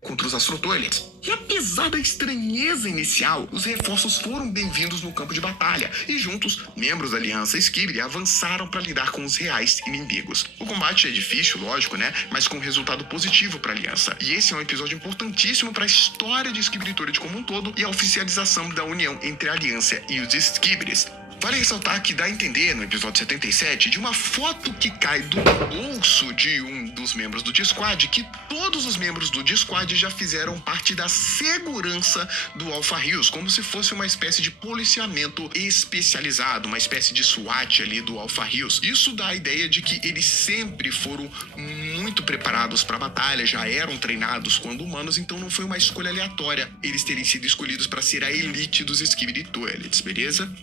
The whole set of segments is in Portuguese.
contra os Astro Toilets. E apesar da estranheza inicial, os reforços foram bem-vindos no campo de batalha, e juntos, membros da Aliança Skibidi avançaram para lidar com os reais inimigos. O combate é difícil, lógico, né? Mas com resultado positivo para a Aliança. E esse é um episódio importantíssimo para a história de Skibidi Toilet como um todo e a oficialização da união entre a Aliança e os Skibidis. Vale ressaltar que dá a entender, no episódio 77, de uma foto que cai do bolso de um dos membros do T-Squad, que todos os membros do T-Squad já fizeram parte da segurança do Alpha Hills, como se fosse uma espécie de policiamento especializado, uma espécie de SWAT ali do Alpha Hills. Isso dá a ideia de que eles sempre foram muito preparados para a batalha, já eram treinados quando humanos, então não foi uma escolha aleatória eles terem sido escolhidos para ser a elite dos Skibidi Toilets, beleza?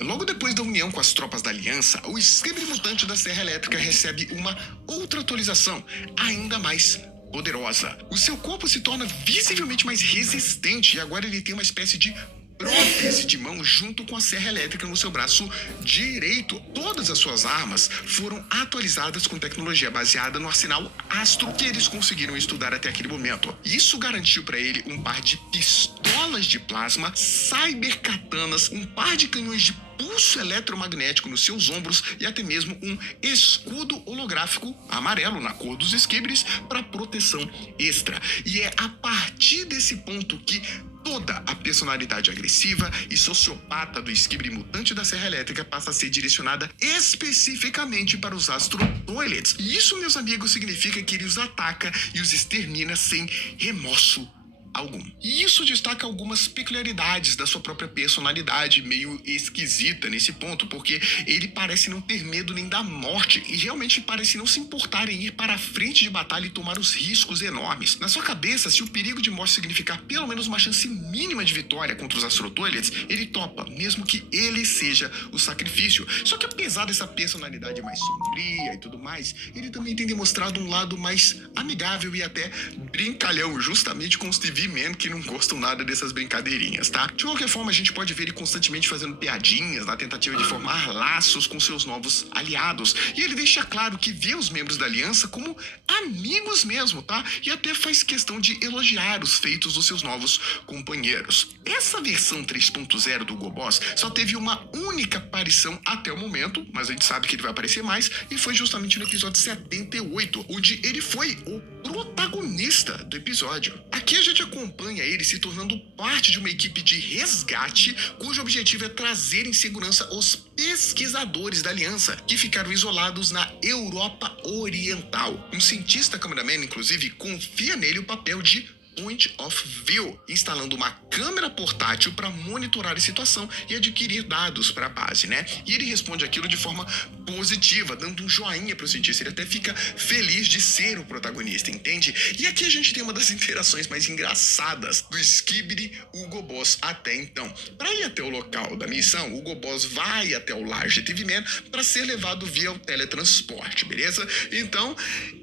Logo depois da união com as tropas da Aliança, o Skibidi Mutante da Serra Elétrica recebe uma outra atualização, ainda mais poderosa. O seu corpo se torna visivelmente mais resistente e agora ele tem uma espécie de prótese de mão junto com a serra elétrica no seu braço direito. Todas as suas armas foram atualizadas com tecnologia baseada no arsenal Astro que eles conseguiram estudar até aquele momento. Isso garantiu para ele um par de pistolas de plasma, cyberkatanas, um par de canhões de pulso eletromagnético nos seus ombros e até mesmo um escudo holográfico amarelo na cor dos Skibidis para proteção extra. E é a partir desse ponto que toda a personalidade agressiva e sociopata do Skibidi Mutante da Serra Elétrica passa a ser direcionada especificamente para os Astro Toilets. E isso, meus amigos, significa que ele os ataca e os extermina sem remorso algum. E isso destaca algumas peculiaridades da sua própria personalidade, meio esquisita nesse ponto, porque ele parece não ter medo nem da morte e realmente parece não se importar em ir para a frente de batalha e tomar os riscos enormes. Na sua cabeça, se o perigo de morte significar pelo menos uma chance mínima de vitória contra os Astro Toilets, ele topa, mesmo que ele seja o sacrifício. Só que apesar dessa personalidade mais sombria e tudo mais, ele também tem demonstrado um lado mais amigável e até brincalhão, justamente com os TV Man que não gostam nada dessas brincadeirinhas, tá? De qualquer forma, a gente pode ver ele constantemente fazendo piadinhas na tentativa de formar laços com seus novos aliados. E ele deixa claro que vê os membros da Aliança como amigos mesmo, tá? E até faz questão de elogiar os feitos dos seus novos companheiros. Essa versão 3.0 do Hugo Boss só teve uma única aparição até o momento, mas a gente sabe que ele vai aparecer mais, e foi justamente no episódio 78, onde ele foi o protagonista do episódio. Aqui a gente acompanha ele se tornando parte de uma equipe de resgate, cujo objetivo é trazer em segurança os pesquisadores da Aliança, que ficaram isolados na Europa Oriental. Um cientista cameraman, inclusive, confia nele o papel de Point of View, instalando uma câmera portátil para monitorar a situação e adquirir dados para a base, né? E ele responde aquilo de forma positiva, dando um joinha para o cientista. Ele até fica feliz de ser o protagonista, entende? E aqui a gente tem uma das interações mais engraçadas do Skibidi Hugo Boss até então. Para ir até o local da missão, o Hugo Boss vai até o lar de TV Man para ser levado via o teletransporte, beleza? Então,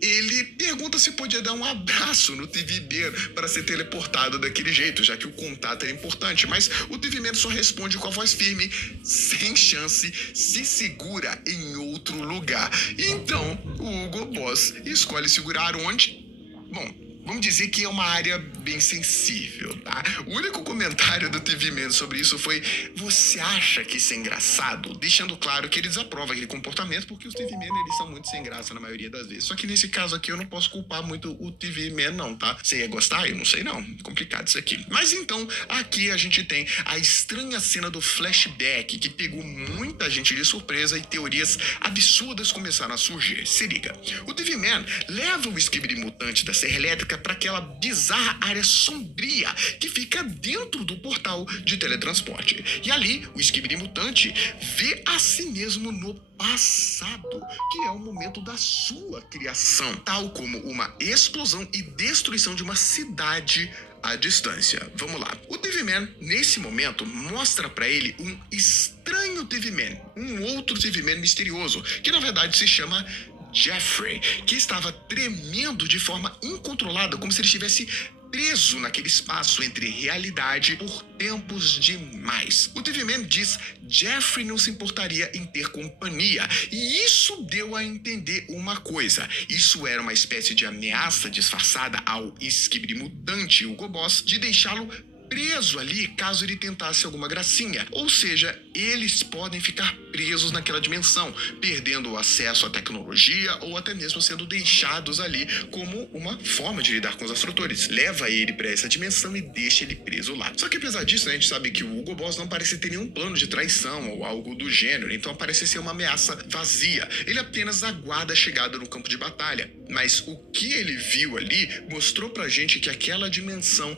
ele pergunta se podia dar um abraço no TV Man para ser teleportado daquele jeito, já que o contato é importante, mas o TV Man só responde com a voz firme: sem chance, se segura em outro lugar. Então, o Hugo Boss escolhe segurar onde? Bom, vamos dizer que é uma área bem sensível, tá? O único comentário do TV Man sobre isso foi: você acha que isso é engraçado? Deixando claro que ele desaprova aquele comportamento, porque os TV Man, eles são muito sem graça na maioria das vezes. Só que nesse caso aqui eu não posso culpar muito o TV Man não, tá? Você ia gostar? Eu não sei não. Complicado isso aqui. Mas então, aqui a gente tem a estranha cena do flashback, que pegou muita gente de surpresa e teorias absurdas começaram a surgir. Se liga. O TV Man leva o Skibidi Mutante da Serra Elétrica para aquela bizarra área sombria que fica dentro do portal de teletransporte. E ali, o Skibidi Mutante vê a si mesmo no passado, que é o momento da sua criação, tal como uma explosão e destruição de uma cidade à distância. Vamos lá. O TV Man, nesse momento, mostra pra ele um estranho TV Man, um outro TV Man misterioso, que na verdade se chama Jeffrey, que estava tremendo de forma incontrolada, como se ele estivesse preso naquele espaço entre realidade por tempos demais. O TV-Man diz Jeffrey não se importaria em ter companhia, e isso deu a entender uma coisa. Isso era uma espécie de ameaça disfarçada ao Skibidi Mutante Hugo Boss de deixá-lo preso ali caso ele tentasse alguma gracinha. Ou seja, eles podem ficar presos naquela dimensão, perdendo o acesso à tecnologia ou até mesmo sendo deixados ali como uma forma de lidar com os astrotores. Leva ele para essa dimensão e deixa ele preso lá. Só que apesar disso, né, a gente sabe que o Hugo Boss não parece ter nenhum plano de traição ou algo do gênero, então parece ser uma ameaça vazia. Ele apenas aguarda a chegada no campo de batalha. Mas o que ele viu ali mostrou pra gente que aquela dimensão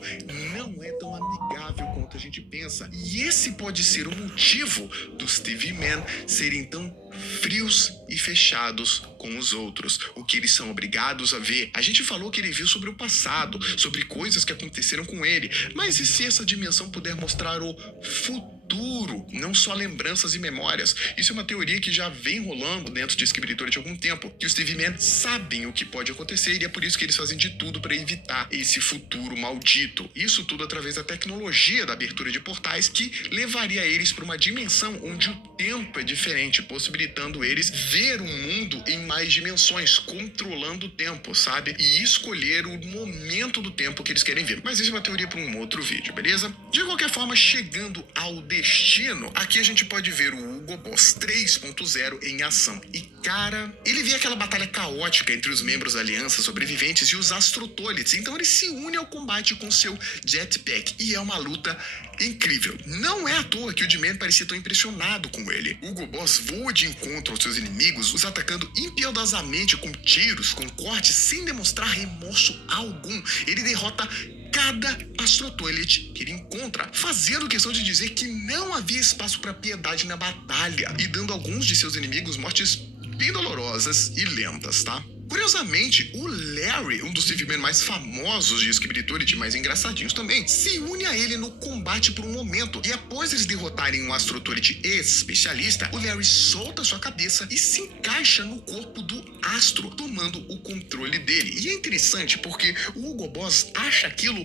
não é tão amigável quanto a gente pensa. E esse pode ser o motivo dos TV-Men serem tão frios e fechados com os outros, o que eles são obrigados a ver. A gente falou que ele viu sobre o passado, sobre coisas que aconteceram com ele, mas e se essa dimensão puder mostrar o futuro, não só lembranças e memórias? Isso é uma teoria que já vem rolando dentro de Skibidi de algum tempo, que os TV-Men sabem o que pode acontecer e é por isso que eles fazem de tudo para evitar esse futuro maldito. Isso tudo através da tecnologia da abertura de portais que levaria eles para uma dimensão onde o tempo é diferente, possibilitando eles ver um mundo em mais dimensões, controlando o tempo, sabe? E escolher o momento do tempo que eles querem ver. Mas isso é uma teoria para um outro vídeo, beleza? De qualquer forma, chegando ao destino, aqui a gente pode ver o Hugo Boss 3.0 em ação. E cara, ele vê aquela batalha caótica entre os membros da Aliança Sobreviventes e os Astrotolets, então ele se une ao combate com seu jetpack e é uma luta incrível. Não é à toa que o D-Man parecia tão impressionado com ele. O Hugo Boss voa de encontro aos seus inimigos, os atacando impiedosamente com tiros, com cortes, sem demonstrar remorso algum. Ele derrota cada Astrotoilet que ele encontra, fazendo questão de dizer que não havia espaço para piedade na batalha e dando a alguns de seus inimigos mortes bem dolorosas e lentas, tá? Curiosamente, o Larry, um dos TV-Men mais famosos de Skibidi e mais engraçadinhos também, se une a ele no combate por um momento. E após eles derrotarem um Astrotolit especialista, o Larry solta sua cabeça e se encaixa no corpo do Astro, tomando o controle dele. E é interessante porque o Hugo Boss acha aquilo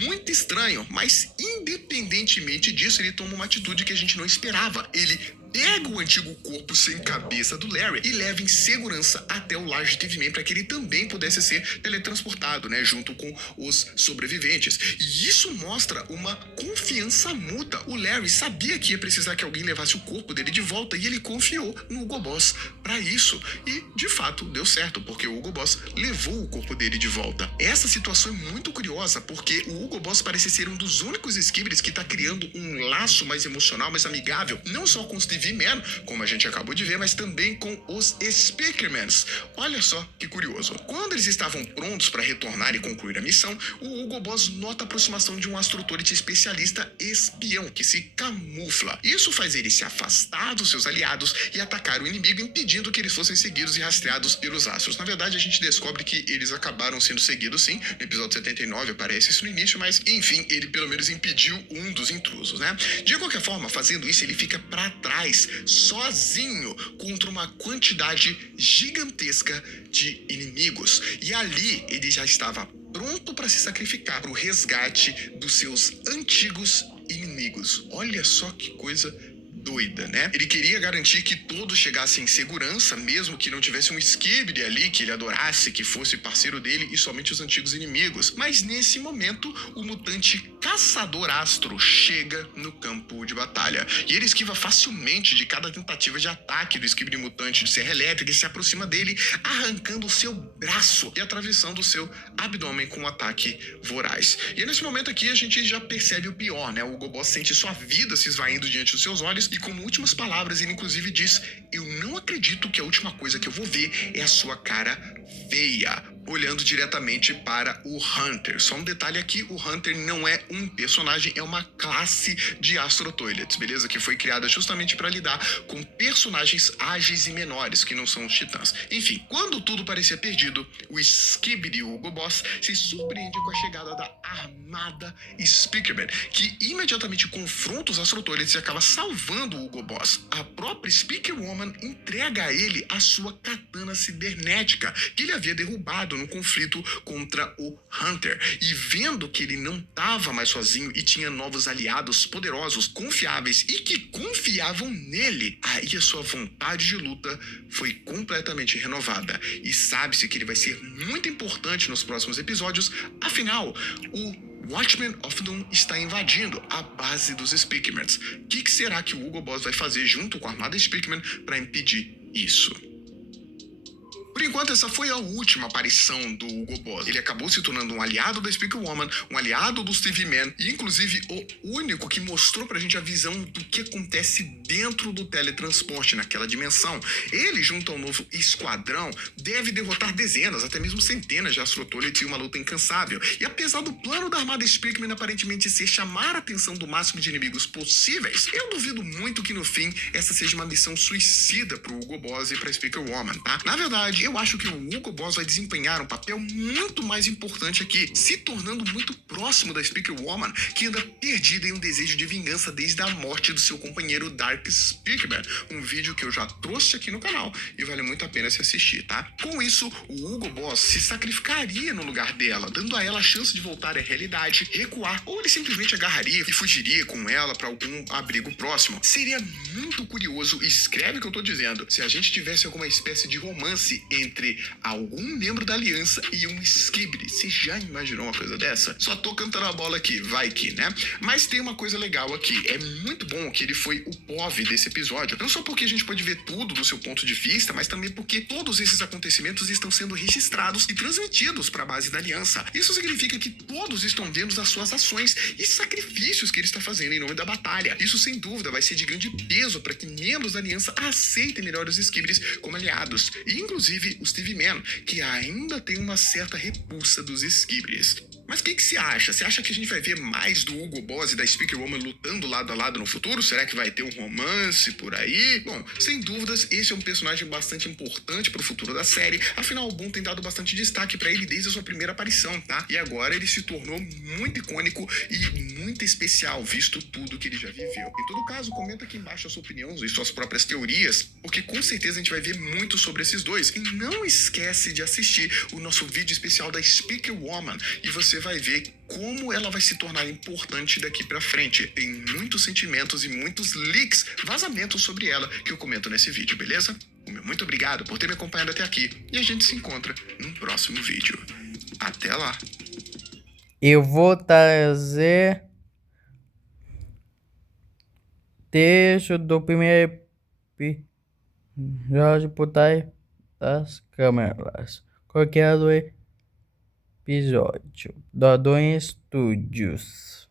muito estranho, mas independentemente disso, ele toma uma atitude que a gente não esperava. Ele pega o antigo corpo sem cabeça do Larry e leva em segurança até o lar de TV-Man para que ele também pudesse ser teletransportado, né, junto com os sobreviventes. E isso mostra uma confiança mútua. O Larry sabia que ia precisar que alguém levasse o corpo dele de volta e ele confiou no Hugo Boss para isso. E, de fato, deu certo, porque o Hugo Boss levou o corpo dele de volta. Essa situação é muito curiosa, porque o Hugo Boss parece ser um dos únicos Skibidis que está criando um laço mais emocional, mais amigável, não só com os TV-Men, como a gente acabou de ver, mas também com os Speakermans. Olha só que curioso. Quando eles estavam prontos para retornar e concluir a missão, o Hugo Boss nota a aproximação de um Astrotolit especialista espião que se camufla. Isso faz ele se afastar dos seus aliados e atacar o inimigo, impedindo que eles fossem seguidos e rastreados pelos astros. Na verdade, a gente descobre que eles acabaram sendo seguidos sim. No episódio 79 aparece isso no início, mas enfim, ele pelo menos impediu um dos intrusos, né? De qualquer forma, fazendo isso, ele fica para trás, sozinho, contra uma quantidade gigantesca de inimigos. E ali ele já estava pronto para se sacrificar para o resgate dos seus antigos inimigos. Olha só que coisa doida, né? Ele queria garantir que todos chegassem em segurança, mesmo que não tivesse um Skibidi ali que ele adorasse, que fosse parceiro dele e somente os antigos inimigos. Mas nesse momento, o mutante Caçador Astro chega no campo de batalha. E ele esquiva facilmente de cada tentativa de ataque do Skibidi mutante de serra elétrica e se aproxima dele, arrancando o seu braço e atravessando o seu abdômen com um ataque voraz. E nesse momento aqui a gente já percebe o pior, né? O Hugo Boss sente sua vida se esvaindo diante dos seus olhos e como últimas palavras ele inclusive diz: "Eu não acredito que a última coisa que eu vou ver é a sua cara feia", olhando diretamente para o Hunter. Só um detalhe aqui, o Hunter não é um personagem, é uma classe de Astrotoilets, beleza? Que foi criada justamente para lidar com personagens ágeis e menores, que não são os titãs. Enfim, quando tudo parecia perdido, o Skibidi Hugo Boss se surpreende com a chegada da armada Speakerman, que imediatamente confronta os Astrotoilets e acaba salvando o Hugo Boss. A própria Speaker Woman entrega a ele a sua katana cibernética, que ele havia derrubado envolvido num conflito contra o Hunter. E vendo que ele não estava mais sozinho e tinha novos aliados poderosos, confiáveis e que confiavam nele, aí a sua vontade de luta foi completamente renovada. E sabe-se que ele vai ser muito importante nos próximos episódios, afinal, o Watchmen of Doom está invadindo a base dos Speakmans. O que será que o Hugo Boss vai fazer junto com a Armada Speakman para impedir isso? Por enquanto, essa foi a última aparição do Hugo Boss. Ele acabou se tornando um aliado da Speak Woman, um aliado do Stevie Man, e inclusive o único que mostrou pra gente a visão do que acontece dentro do teletransporte naquela dimensão. Ele, junto ao novo esquadrão, deve derrotar dezenas, até mesmo centenas de Astrotoletes em uma luta incansável. E apesar do plano da Armada Speakman aparentemente ser chamar a atenção do máximo de inimigos possíveis, eu duvido muito que no fim essa seja uma missão suicida pro Hugo Boss e pra Speaker Woman, tá? Na verdade, eu acho que o Hugo Boss vai desempenhar um papel muito mais importante aqui, se tornando muito próximo da Speaker Woman, que anda perdida em um desejo de vingança desde a morte do seu companheiro Dark Speakman, um vídeo que eu já trouxe aqui no canal e vale muito a pena se assistir, tá? Com isso, o Hugo Boss se sacrificaria no lugar dela, dando a ela a chance de voltar à realidade, recuar, ou ele simplesmente agarraria e fugiria com ela para algum abrigo próximo. Seria muito curioso, escreve o que eu tô dizendo, se a gente tivesse alguma espécie de romance entre algum membro da aliança e um Skibidi. Você já imaginou uma coisa dessa? Só tô cantando a bola aqui, vai que, né? Mas tem uma coisa legal aqui, é muito bom que ele foi o POV desse episódio, não só porque a gente pode ver tudo do seu ponto de vista, mas também porque todos esses acontecimentos estão sendo registrados e transmitidos para a base da aliança. Isso significa que todos estão vendo as suas ações e sacrifícios que ele está fazendo em nome da batalha. Isso sem dúvida vai ser de grande peso para que membros da aliança aceitem melhor os Skibidis como aliados, e inclusive o Stevie Man, que ainda tem uma certa repulsa dos Skibidis. Mas o que você acha? Você acha que a gente vai ver mais do Hugo Boss e da Speaker Woman lutando lado a lado no futuro? Será que vai ter um romance por aí? Bom, sem dúvidas, esse é um personagem bastante importante pro futuro da série, afinal o Boom tem dado bastante destaque pra ele desde a sua primeira aparição, tá? E agora ele se tornou muito icônico e muito especial, visto tudo que ele já viveu. Em todo caso, comenta aqui embaixo a sua opinião e suas próprias teorias, porque com certeza a gente vai ver muito sobre esses dois. E não esquece de assistir o nosso vídeo especial da Speaker Woman, e você vai ver como ela vai se tornar importante daqui pra frente. Tem muitos sentimentos e muitos leaks, vazamentos sobre ela que eu comento nesse vídeo, beleza? O meu muito obrigado por ter me acompanhado até aqui e a gente se encontra no próximo vídeo. Até lá! Eu vou trazer texto do primeiro episódio por trás das câmeras. Qualquer episódio. Dodon Studios.